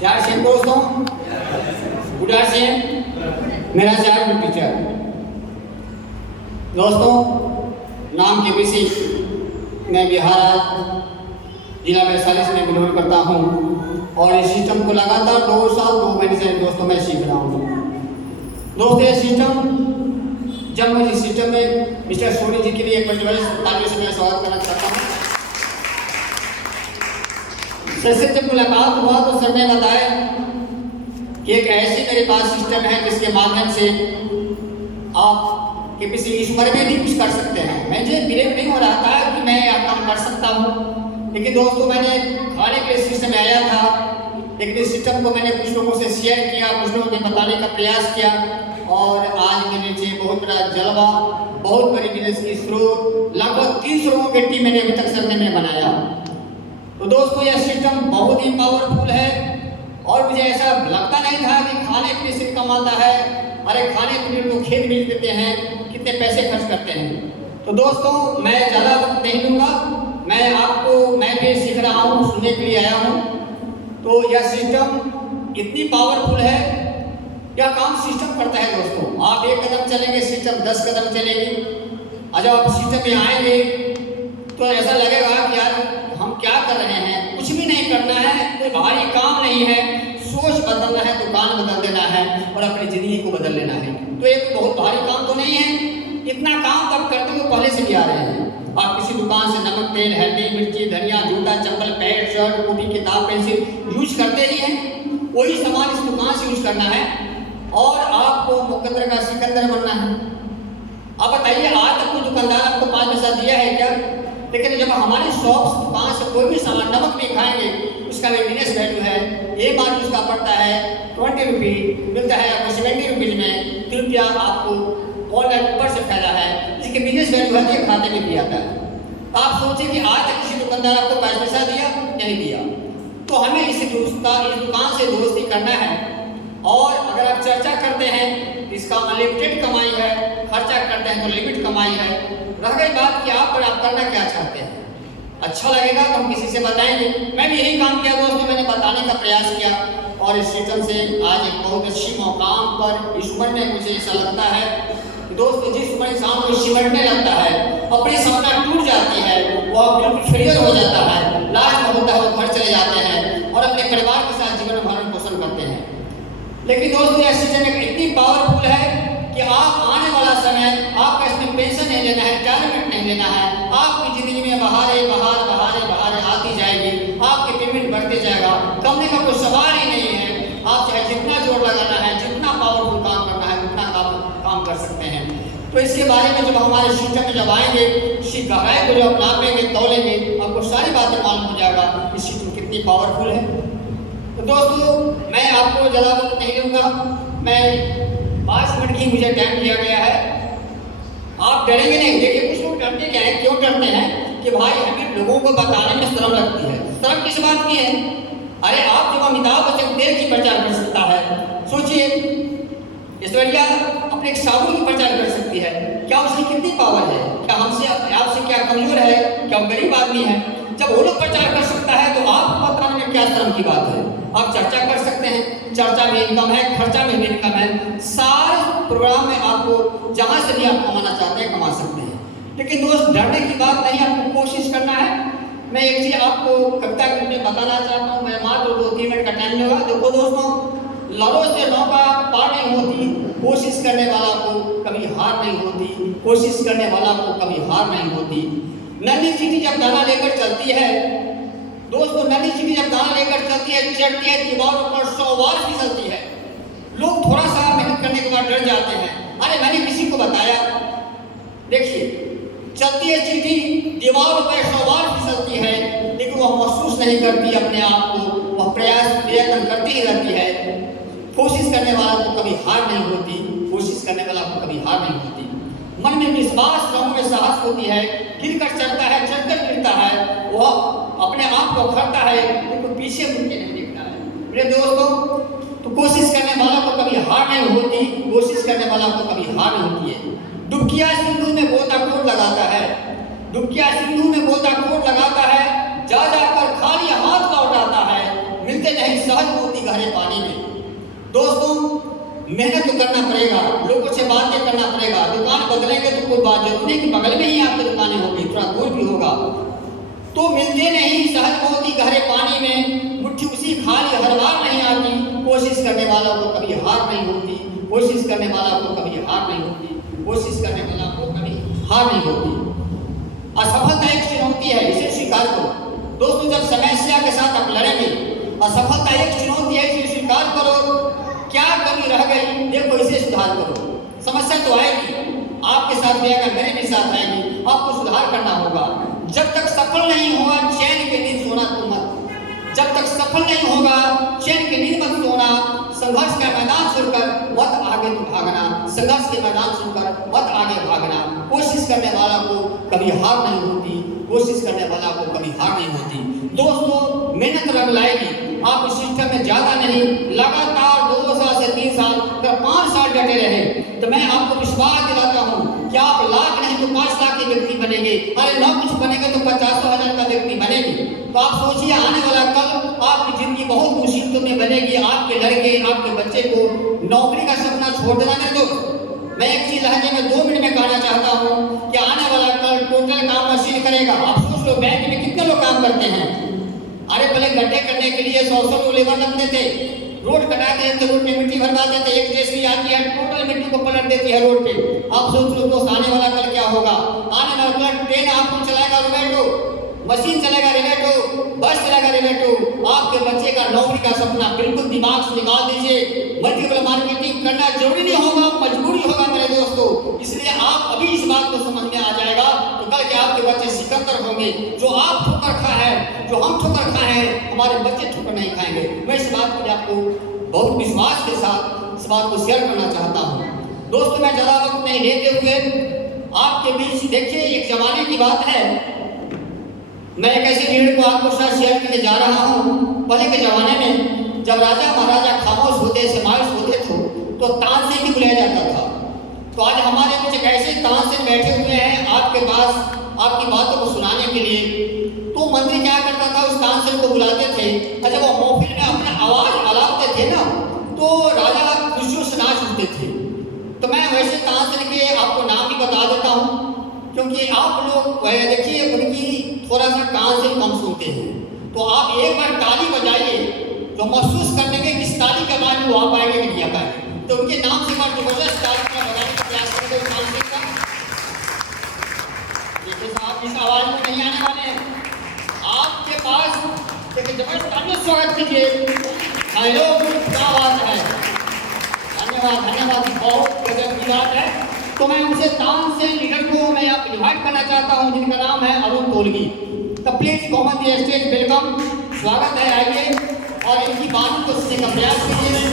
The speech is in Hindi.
चार सेम दोस्तों, गुड आर सेम मेरा चार टीचर। दोस्तों, नाम के पीछे मैं बिहार जिला वैशाली से बिलोंग करता हूँ और इस सिस्टम को लगातार 2 साल 2 महीने से दोस्तों मैं सीख रहा हूँ। दोस्तों, ये सिस्टम जब मैं इस सिस्टम में मिस्टर सोनी जी के लिए एक बार तालियों से मैं स्वागत करना चाहता हूँ। सर से जब मुलाकात हुआ तो सर ने बताया कि एक ऐसी मेरे पास सिस्टम है जिसके माध्यम से आप के किसी इस उम्र में भी कुछ कर सकते हैं। मुझे बिलीव नहीं हो रहा था कि मैं यह काम कर सकता हूँ, लेकिन दोस्तों मैंने खाने के सिस्टम में आया था, लेकिन इस सिस्टम को मैंने कुछ लोगों से शेयर किया, कुछ लोगों को बताने का प्रयास किया और आज मेरे नीचे बहुत बड़ा जलवा, बहुत बड़ी बिजनेस की स्रोत, लगभग 300 लोगों की टीम मैंने अभी तक सर ने बनाया। तो दोस्तों, यह सिस्टम बहुत ही पावरफुल है और मुझे ऐसा लगता नहीं था कि खाने के लिए सिर्फ कमाता है। अरे खाने के लिए लोग खेत बेच देते हैं, कितने पैसे खर्च करते हैं। तो दोस्तों, मैं ज़्यादा वक्त नहीं लूँगा, मैं भी सीख रहा हूँ, सुनने के लिए आया हूँ। तो यह सिस्टम इतनी पावरफुल है, यह काम सिस्टम करता है। दोस्तों, आप 1 कदम चलेंगे, सिस्टम 10 कदम चलेगी। और जब आप सिस्टम में आएंगे तो ऐसा लगेगा कि यार हम क्या कर रहे हैं, कुछ भी नहीं करना है, कोई भारी काम नहीं है, सोच बदलना है, दुकान बदल देना है और अपनी ज़िंदगी को बदल लेना है। तो एक बहुत भारी काम तो नहीं है, इतना काम तब करते हुए पहले से भी आ रहे हैं। आप किसी दुकान से नमक, तेल, हल्दी, मिर्ची, धनिया, जूता, चप्पल, पैंट, शर्ट, कॉपी, किताब, पेंसिल यूज करते ही हैं। वही सामान इस दुकान से यूज करना है और आपको मुकद्दर का सिकंदर बनना है। अब बताइए, आज तक कोई दुकानदार आपको 5 पैसा दिया है क्या? लेकिन जब हमारी शॉप दुकान से कोई भी सामान नमक भी खाएंगे, उसका भी बिजनेस वैल्यू है। ये माल उसका पड़ता है 20 रुपये, मिलता है आपको 70 रुपीज़ में, 3 रुपया आपको ऑनलाइन ऊपर से फैला है, इसकी बिजनेस वैल्यू है, ये खाते में भी आता है। आप सोचिए कि आज तक किसी दुकानदार आपको 5 पैसा दिया? नहीं दिया। तो हमें इस दुकान से दोस्ती करना है और अगर आप चर्चा करते हैं इसका अनलिमिटेड कमाई है, खर्चा करते हैं तो लिमिट कमाई है। रह गई बात कि आप करना क्या चाहते हैं, अच्छा लगेगा तो हम किसी से बताएंगे। मैं भी यही काम किया दोस्तों, मैंने बताने का प्रयास किया और इस सिस्टम से आज एक बहुत अच्छी मुकाम पर इस उम्र में मुझे ऐसा लगता है कि दोस्तों, जिस उम्र इंसान को सिमटने लगता है, अपनी सपना टूट जाती है, वो बिल्कुल फेलियर हो जाता है, लास्ट में होता है वो घर चले जाते हैं और अपने परिवार के साथ जीवन भरण पोषण करते हैं। लेकिन दोस्तों, यह सिस्टम इतनी पावरफुल है कि आप आने वाला समय आपका इसमें पेंशन नहीं लेना है, रिटायरमेंट नहीं लेना है, आपकी जिंदगी में बहारें आती जाएगी, आपके पेमेंट बढ़ते जाएगा, कमने का कोई सवाल ही नहीं है। आप चाहे जितना जोर लगाना है, जितना पावरफुल काम करना है, उतना काम कर सकते हैं। तो इसके बारे में जब हमारे सिस्टम में जब आएंगे, इसकी गहराई को जब नापेंगे, तौलेंगे, आपको सारी बातें मालूम हो जाएगा कि सिस्टम कितनी पावरफुल है। तो दोस्तों, मैं आपको ज़्यादा वक्त नहीं लूँगा, मैं 5 मिनट की मुझे टाइम दिया गया है। आप डरेंगे नहीं। देखिए, कुछ लोग डरते क्या है, क्यों डरते हैं कि भाई हमें लोगों को बताने में शर्म लगती है। शर्म किस बात की है? अरे आप जब अमिताभ बच्चन तेल की प्रचार कर सकता है, सोचिए ऐश्वर्या अपने एक साबुन की प्रचार कर सकती है, क्या उसकी कितनी पावर है? क्या हमसे आपसे क्या कमजोर है? क्या गरीब आदमी है? जब वो लोग प्रचार कर सकता है तो आपको बताने में क्या शर्म की बात है? आप चर्चा कर सकते हैं, चर्चा में इनकम है, खर्चा में भी इनकम है, सारे प्रोग्राम में आपको जहाँ से भी आप कमाना चाहते हैं कमा सकते हैं। लेकिन दोस्त, डरने की बात नहीं, आपको कोशिश करना है। मैं एक चीज़ आपको कविता के में बताना चाहता हूँ, मैं मात्र 2-3 मिनट का टाइम लूँगा। देखो दोस्तों, लड़ों से नौका पार नहीं होती, कोशिश करने वाला को कभी हार नहीं होती, कोशिश करने वाला को कभी हार नहीं होती। नन्ही चीटी जब दाना लेकर चलती है दोस्तों, नन्ही चीटी जब दाना लेकर चलती है, चढ़ती है दीवारों पर 100 बार फिसलती है। लोग थोड़ा सा मेहनत करने के बाद डर जाते हैं। अरे मैंने किसी को बताया, देखिए चलती है चीटी, दीवारों पर 100 बार फिसलती है, लेकिन वह महसूस नहीं करती अपने आप को, वह प्रयत्न करती ही रहती है। कोशिश करने वाला को कभी हार नहीं होती, कोशिश करने वाला को कभी हार नहीं होती। मन में विश्वास, गाँव में साहस होती है, गिरकर चढ़ता है, चढ़कर गिरता है, वह अपने आप को खड़ता है, लेकिन पीछे मुड़ के नहीं देखता है। मेरे दोस्तों, तो कोशिश करने वाला को कभी हार नहीं होती, कोशिश करने वाला को कभी हार नहीं होती है। डुबकिया सिंधु में गोताखोर लगाता है, डुबकिया सिंधु में गोताखोर लगाता है, जा जाकर खाली हाथ लौटाता है, मिलते नहीं सहज मोती गहरे पानी में। दोस्तों, मेहनत तो करना पड़ेगा, लोगों से बातें करना पड़ेगा। दुकान बदलेंगे तो कोई बात जरूरी नहीं कि बगल में ही आपकी दुकानें होगी, थोड़ा दूर भी होगा। तो मिलते नहीं सहज मोती गहरे पानी में, मुट्ठी उसी खाली हर बार नहीं आती। कोशिश करने वालों को कभी हार नहीं होती, कोशिश करने वाला को कभी हार नहीं होती, कोशिश करने वाला को कभी हार नहीं होती। असफलता एक चुनौती है, इसे स्वीकार करो। दोस्तों, जब समस्या के साथ आप लड़ेंगे, असफलता एक चुनौती है, इसे स्वीकार करो। क्या कमी रह गई, देखो इसे सुधार करो। समस्या तो आएगी, आपके साथ भी आएगा, मेरे भी साथ आएगी, आपको सुधार करना होगा। जब तक सफल नहीं होगा चैन की नींद सोना तो मत, जब तक सफल नहीं होगा चैन की नींद मत सोना। संघर्ष का मैदान छोड़कर मत आगे तो भागना, संघर्ष के मैदान छोड़कर मत आगे भागना। कोशिश करने वाला को कभी हार नहीं होती, कोशिश करने वाला को कभी हार नहीं होती। दोस्तों, मेहनत रंग लाएगी। आप इस सिस्टम में ज़्यादा नहीं, लगातार 2 साल से 3 साल, अगर 5 साल डटे रहे तो मैं आपको विश्वास दिलाता हूँ कि आप लाख नहीं तो 5 लाख के व्यक्ति बनेंगे। अरे ना कुछ बनेंगे तो 50,000 का व्यक्ति बनेंगे। तो आप सोचिए, आने वाला कल आपकी जिंदगी बहुत मुसीबतों में बनेगी। आपके लड़के, आपके बच्चे को नौकरी का सपना छोड़ देना नहीं। तो मैं एक चीज लहजे में 2 मिनट में कहना चाहता हूँ कि आने वाला कल टोटल काम मशीन करेगा। आप सोच लो, बैंक में कितने लोग काम करते हैं। अरे पहले गड्ढे करने के लिए 100 लोग लेबर लगते थे, रोड कटाते थे, रोड में मिट्टी भरवाते थे, एक जेसीबी आती है टोटल मिट्टी को पलट देती है रोड पे। आप सोच लो दोस्त, आने वाला कल क्या होगा। आने वाला कल ट्रेन आपको चलाएगा रोबोटो, मशीन चलेगा रोबोटो, बस चलेगा रोबोटो। आपके बच्चे का नौकरी का सपना बिल्कुल दिमाग से निकाल दीजिए। मल्टीपल मार्केटिंग करना जरूरी नहीं होगा, मजबूरी होगा मेरे दोस्तों। इसलिए आप अभी इस बात को समझ में आ जाएगा तो कल के आपके बच्चे सिकंदर होंगे। जो आप ठोकर खाए हैं, जो हम ठोकर खाए हैं, हमारे बच्चे ठोकर नहीं खाएंगे। मैं इस बात को आपको बहुत विश्वास के साथ इस बात को शेयर करना चाहता हूँ। दोस्तों, मैं ज़्यादा वक्त नहीं लेते हुए आपके बीच, देखिए एक जमाने की बात है, मैं एक ऐसे रीढ़ को आपको साथ शेयर करने जा रहा हूँ। पहले के ज़माने में जब राजा महाराजा खामोश होते, समावेश होते थे, तो तानसेन भी बुलाया जाता था। तो आज हमारे बीच एक ऐसे तानसेन बैठे हुए हैं आपके पास आपकी बातों को सुनाने के लिए। तो मंत्री क्या करता था, उस तानसेन को बुलाते थे। जब वो महफिल में अपनी आवाज़ अलापते थे ना, तो राजा खुशियों से नाच उठते थे। तो मैं वैसे तानसेन के आपको नाम भी बता देता हूँ, क्योंकि आप लोग देखिए उनकी थोड़ा सा कान से कम सुनते हैं। तो आप एक बार ताली बजाइए तो महसूस कर लेंगे कि इस ताली के बाद वो आ पाएंगे कि नहीं आ पाएंगे। तो उनके नाम से बार जबरदस्त ताली का बजाने का प्रयास करेंगे। तानसेन का देखिए साहब, इस आवाज़ में नहीं आने वाले हैं आपके पास। देखिए जबरदस्त ताली स्वागत कीजिए। हेलो, क्या बात है, धन्यवाद धन्यवाद, बहुत गजब की बात है। तो मैं उनसे तानसेन लीडर को मैं आप इन्वाइट करना चाहता हूं, जिनका नाम है अरुण तोलगी। तो please common the stage, welcome, स्वागत है, आइए और इनकी बातों को सुनने का प्रयास कीजिए।